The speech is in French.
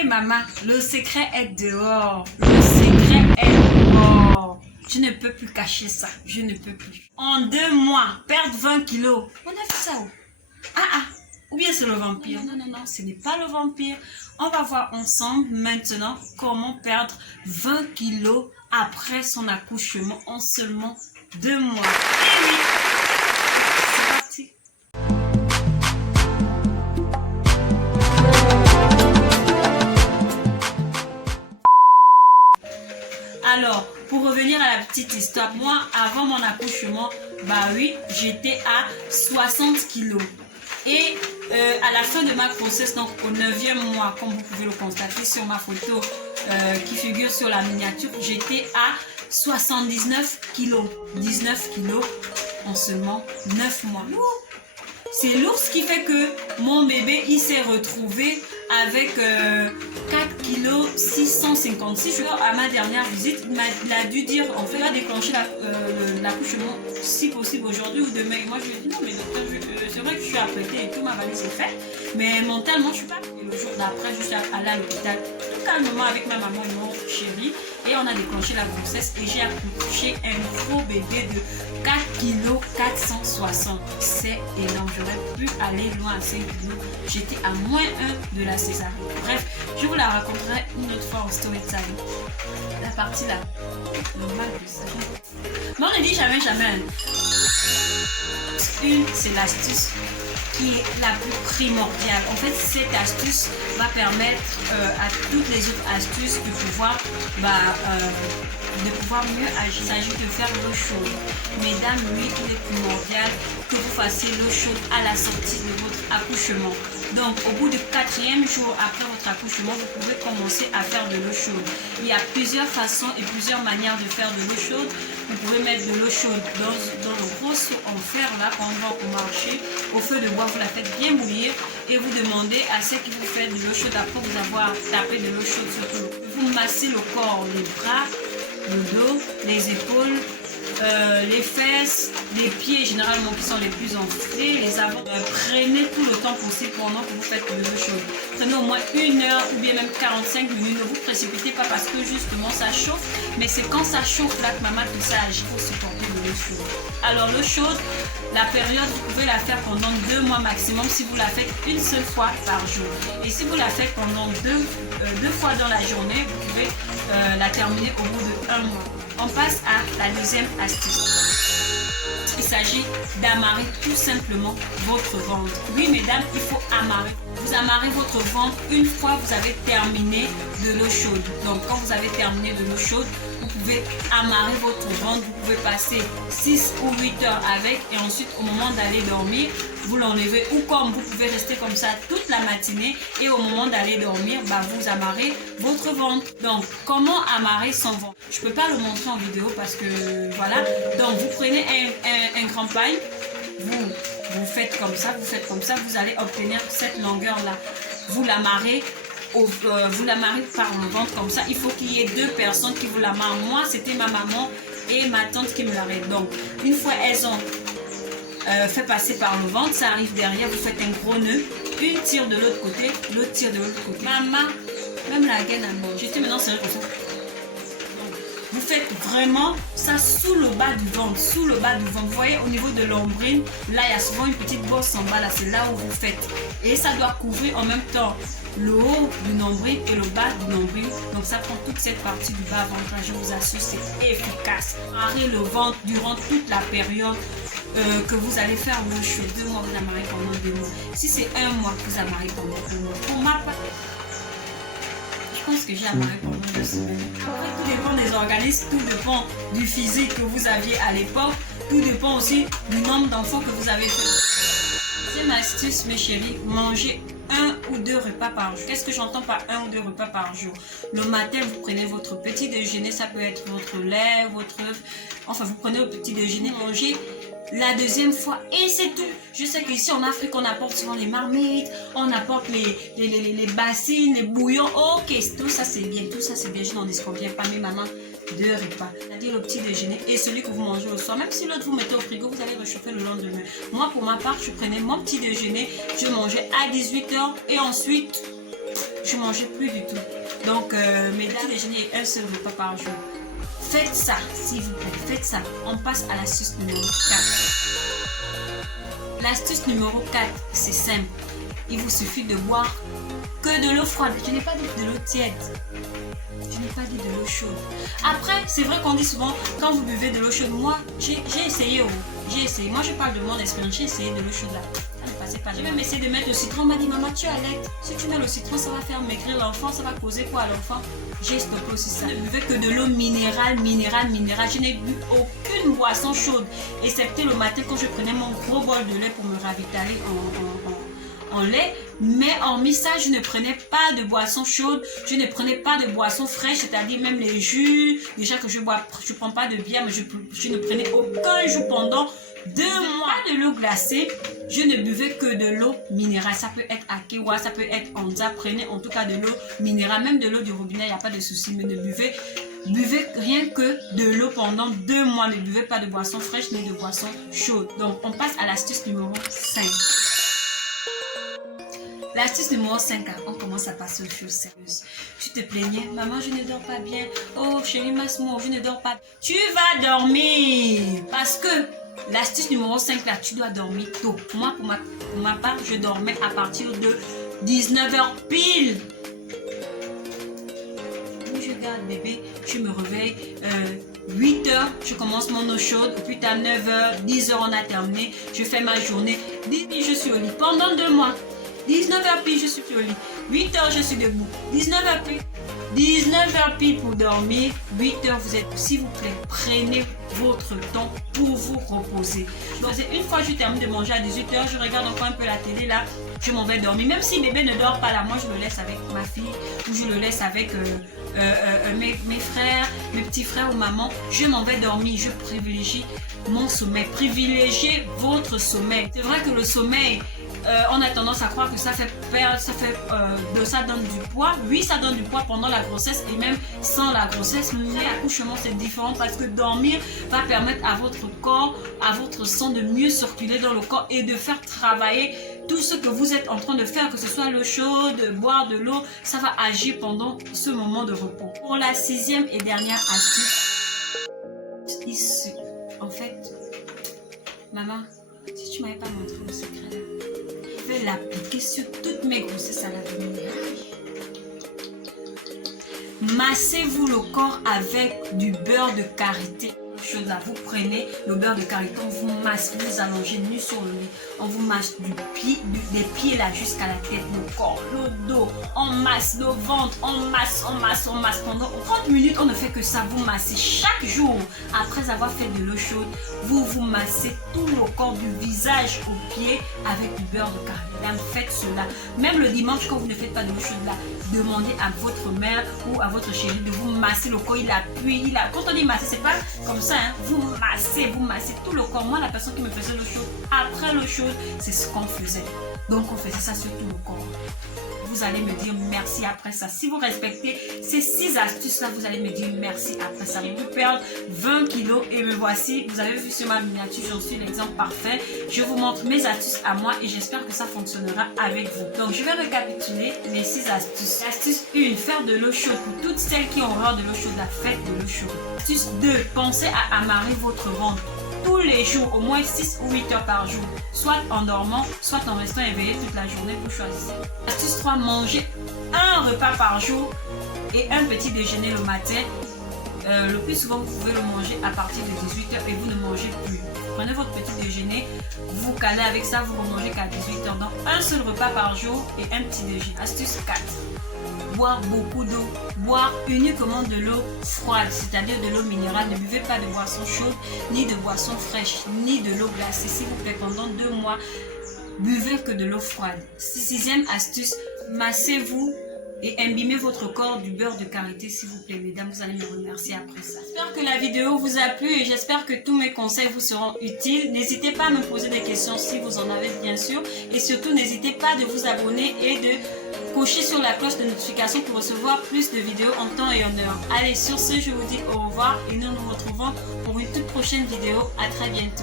Hé maman, le secret est dehors. Le secret est dehors. Je ne peux plus cacher ça. Je ne peux plus. En 2 mois, perdre 20 kilos. On a vu ça où? Ou bien c'est le vampire? Non, ce n'est pas le vampire. On va voir ensemble maintenant comment perdre 20 kilos après son accouchement en seulement 2 mois. Et oui, c'est parti. Alors, pour revenir à la petite histoire, moi, avant mon accouchement, j'étais à 60 kilos. Et à la fin de ma grossesse, donc au 9e mois, comme vous pouvez le constater sur ma photo qui figure sur la miniature, j'étais à 79 kilos. 19 kilos en seulement 9 mois. C'est lourd, ce qui fait que mon bébé, il s'est retrouvé avec 4 kilos 656. À ma dernière visite, il a dû dire, en fait, il va déclencher l'accouchement si possible aujourd'hui ou demain. Et moi, je lui ai dit, non, mais docteur, c'est vrai que je suis apprêtée et tout, ma valise est faite, mais mentalement, je suis pas. Et le jour d'après, je suis allée à l'hôpital tout calmement avec ma maman et mon chéri. Et on a déclenché la grossesse et j'ai accouché un gros bébé de 4 kg 460. C'est énorme. J'aurais pu aller loin à 5 kg. J'étais à moins 1 de la césarienne. Bref, je vous la raconterai une autre fois en story time. La partie là, normale de ça. Mais on ne dit jamais. Une, c'est l'astuce qui est la plus primordiale. En fait, cette astuce va permettre à toutes les autres astuces de pouvoir mieux agir. Il s'agit de faire l'eau chaude. Mesdames, oui, il est primordial que vous fassiez l'eau chaude à la sortie de votre accouchement. Donc, au bout du 4e jour après votre accouchement, vous pouvez commencer à faire de l'eau chaude. Il y a plusieurs façons et plusieurs manières de faire de l'eau chaude. Vous pouvez mettre de l'eau chaude dans le gros seau en fer, là, pendant que vous marchez. Au feu de bois, vous la faites bien bouillir et vous demandez à ceux qui vous font de l'eau chaude après vous avoir tapé de l'eau chaude sur tout. Vous massez le corps, les bras, le dos, les épaules, les fesses, les pieds généralement qui sont les plus enflés, les avant. Prenez tout le temps possible pendant que vous faites de l'eau chaude. Prenez au moins 1 heure ou bien même 45 minutes. Ne vous précipitez pas parce que justement ça chauffe, mais c'est quand ça chauffe là que maman tout ça agit pour supporter de l'eau chaude. Alors l'eau chaude, la période vous pouvez la faire pendant 2 mois maximum si vous la faites une seule fois par jour. Et si vous la faites pendant deux fois dans la journée, vous pouvez la terminer au bout de 1 mois. On passe à la deuxième astuce. Il s'agit d'amarrer tout simplement votre ventre. Oui, mesdames, il faut amarrer. Vous amarrez votre ventre une fois que vous avez terminé de l'eau chaude. Donc, quand vous avez terminé de l'eau chaude, vous pouvez amarrer votre ventre. Vous pouvez passer 6 ou 8 heures avec et ensuite, au moment d'aller dormir, vous l'enlevez. Ou comme vous pouvez rester comme ça toute la matinée et au moment d'aller dormir, vous amarrez votre ventre. Donc, comment amarrer son ventre? Je ne peux pas le montrer en vidéo parce que voilà. Donc, vous prenez un grand paille, vous faites comme ça, vous allez obtenir cette longueur-là. Vous l'amarrez par le ventre comme ça. Il faut qu'il y ait 2 personnes qui vous l'amarrent. Moi, c'était ma maman et ma tante qui me l'arrêtent. Donc, une fois elles ont fait passer par le ventre, ça arrive derrière, vous faites un gros nœud. Une tire de l'autre côté, l'autre tire de l'autre côté. Maman, même la gaine à moi. J'étais maintenant serrée comme ça. Vous faites vraiment ça sous le bas du ventre, Vous voyez au niveau de l'ombrine, là il y a souvent une petite bosse en bas, là c'est là où vous faites. Et ça doit couvrir en même temps le haut du nombril et le bas du nombril. Donc ça prend toute cette partie du bas ventre. Je vous assure, c'est efficace. Amarrez le ventre durant toute la période que vous allez faire l'eau chaude. 2 mois, vous amarrez pendant 2 mois. Si c'est 1 mois, vous amarrez pendant 1 mois. Pour ma part, je pense que j'ai amarré pendant 2 semaines. Après, tout dépend des organismes, tout dépend du physique que vous aviez à l'époque, tout dépend aussi du nombre d'enfants que vous avez fait. Deuxième astuce, mes chéris, mangez 1 ou 2 repas par jour. Qu'est-ce que j'entends par 1 ou 2 repas par jour? Le matin, vous prenez votre petit déjeuner, ça peut être votre lait, votre œuf. Enfin, vous prenez au petit déjeuner, mangez la deuxième fois et c'est tout. Je sais qu'ici en Afrique, on apporte souvent les marmites, on apporte les bassines, les bouillons. Ok, tout ça c'est bien, je n'en disconviens pas. Mais maman, 2 repas, c'est-à-dire le petit déjeuner et celui que vous mangez au soir. Même si l'autre vous mettez au frigo, vous allez réchauffer le lendemain. Moi, pour ma part, je prenais mon petit déjeuner, je mangeais à 18 h et ensuite je mangeais plus du tout. Donc, mesdames, déjeuner un seul repas par jour. Faites ça, s'il vous plaît, faites ça. On passe à l'astuce numéro 4. L'astuce numéro 4, c'est simple. Il vous suffit de boire que de l'eau froide. Je n'ai pas dit de l'eau tiède. Je n'ai pas dit de l'eau chaude. Après, c'est vrai qu'on dit souvent, quand vous buvez de l'eau chaude, moi, j'ai essayé. J'ai essayé. Moi, je parle de mon expérience. J'ai essayé de l'eau chaude là. Ça ne passait pas. J'ai même essayé de mettre le citron. On m'a dit, maman, tu es allaites. Si tu mets le citron, ça va faire maigrir l'enfant. Ça va causer quoi à l'enfant? J'ai stoppé aussi ça. Je ne buvais que de l'eau minérale. Je n'ai bu aucune boisson chaude. Excepté le matin quand je prenais mon gros bol de lait pour me ravitaller en lait, mais hormis ça, je ne prenais pas de boisson chaude, je ne prenais pas de boisson fraîche, c'est-à-dire même les jus, déjà que je prends pas de bière, mais je ne prenais aucun jus pendant 2 mois. De l'eau glacée, je ne buvais que de l'eau minérale, ça peut être Akewa, ça peut être Anza, prenez en tout cas de l'eau minérale, même de l'eau du robinet, il n'y a pas de souci, mais ne buvez rien que de l'eau pendant 2 mois, ne buvez pas de boisson fraîche ni de boisson chaude. Donc on passe à l'astuce numéro 5. L'astuce numéro 5, on commence à passer aux choses sérieuses. Tu te plaignais, maman, je ne dors pas bien. Oh, chérie Masmo, je ne dors pas. Tu vas dormir. Parce que l'astuce numéro 5, là, tu dois dormir tôt. Moi, pour ma part, je dormais à partir de 19h pile. Je garde bébé, je me réveille. 8h, je commence mon eau chaude. Au plus tard, 9h, 10h, on a terminé. Je fais ma journée. 10h, je suis au lit. Pendant 2 mois. 19h pile, je suis au lit. 8h, je suis debout. 19h pile. 19h pile pour dormir. 8h, vous êtes, s'il vous plaît, prenez votre temps pour vous reposer. Donc, une fois que je termine de manger à 18h, je regarde encore un peu la télé là, je m'en vais dormir. Même si bébé ne dort pas là, moi je le laisse avec ma fille ou je le laisse avec mes frères, mes petits frères ou maman. Je m'en vais dormir. Je privilégie mon sommeil. Privilégiez votre sommeil. C'est vrai que le sommeil, on a tendance à croire que ça fait perdre, ça donne du poids. Oui, ça donne du poids pendant la grossesse et même sans la grossesse. Mais l'accouchement, c'est différent parce que dormir va permettre à votre corps, à votre sang de mieux circuler dans le corps et de faire travailler tout ce que vous êtes en train de faire, que ce soit l'eau chaude, boire de l'eau, ça va agir pendant ce moment de repos. Pour la 6e et dernière astuce, en fait, maman, si tu m'avais pas montré le secret là, je vais l'appliquer sur toutes mes grossesses à l'avenir. Massez-vous le corps avec du beurre de karité. Chose là, vous prenez le beurre de karité, on vous masse, vous allongez nu sur le lit, on vous masse des pieds là jusqu'à la tête, le corps, le dos, on masse le ventre, on masse pendant 30 minutes, on ne fait que ça, vous massez chaque jour. Après avoir fait de l'eau chaude, vous massez tout le corps du visage aux pieds avec du beurre de karité. Faites cela. Même le dimanche, quand vous ne faites pas de l'eau chaude là, demandez à votre mère ou à votre chéri de vous masser le corps. Il appuie, quand on dit masser, c'est pas comme ça, hein. Vous massez tout le corps. Moi, la personne qui me faisait l'eau chaude, après l'eau chaude, c'est ce qu'on faisait. Donc, on faisait ça sur tout le corps. Vous allez me dire merci après ça. Si vous respectez ces 6 astuces là, vous allez me dire merci après ça. Vous perdre 20 kilos et me voici. Vous avez vu sur ma miniature, j'en suis l'exemple parfait. Je vous montre mes astuces à moi et j'espère que ça fonctionnera avec vous. Donc, je vais récapituler mes 6 astuces. Astuce 1, faire de l'eau chaude. Pour toutes celles qui ont horreur de l'eau chaude, la faites de l'eau chaude. Astuce 2, pensez à amarrer votre ventre tous les jours, au moins 6 ou 8 heures par jour, soit en dormant, soit en restant éveillé toute la journée, pour choisir. Astuce 3, manger un repas par jour et un petit déjeuner le matin. Le plus souvent, vous pouvez le manger à partir de 18 heures et vous ne mangez plus. Prenez votre petit déjeuner, vous calez avec ça, vous ne mangez qu'à 18 heures. Donc, un seul repas par jour et un petit déjeuner. Astuce 4. Boire beaucoup d'eau, boire uniquement de l'eau froide, c'est-à-dire de l'eau minérale. Ne buvez pas de boissons chaudes, ni de boissons fraîches, ni de l'eau glacée. S'il vous plaît, pendant 2 mois, buvez que de l'eau froide. 6e astuce, massez-vous et imbibez votre corps du beurre de karité, s'il vous plaît, mesdames. Vous allez me remercier après ça. J'espère que la vidéo vous a plu et j'espère que tous mes conseils vous seront utiles. N'hésitez pas à me poser des questions si vous en avez, bien sûr. Et surtout, n'hésitez pas de vous abonner et de cocher sur la cloche de notification pour recevoir plus de vidéos en temps et en heure. Allez, sur ce, je vous dis au revoir et nous nous retrouvons pour une toute prochaine vidéo. À très bientôt.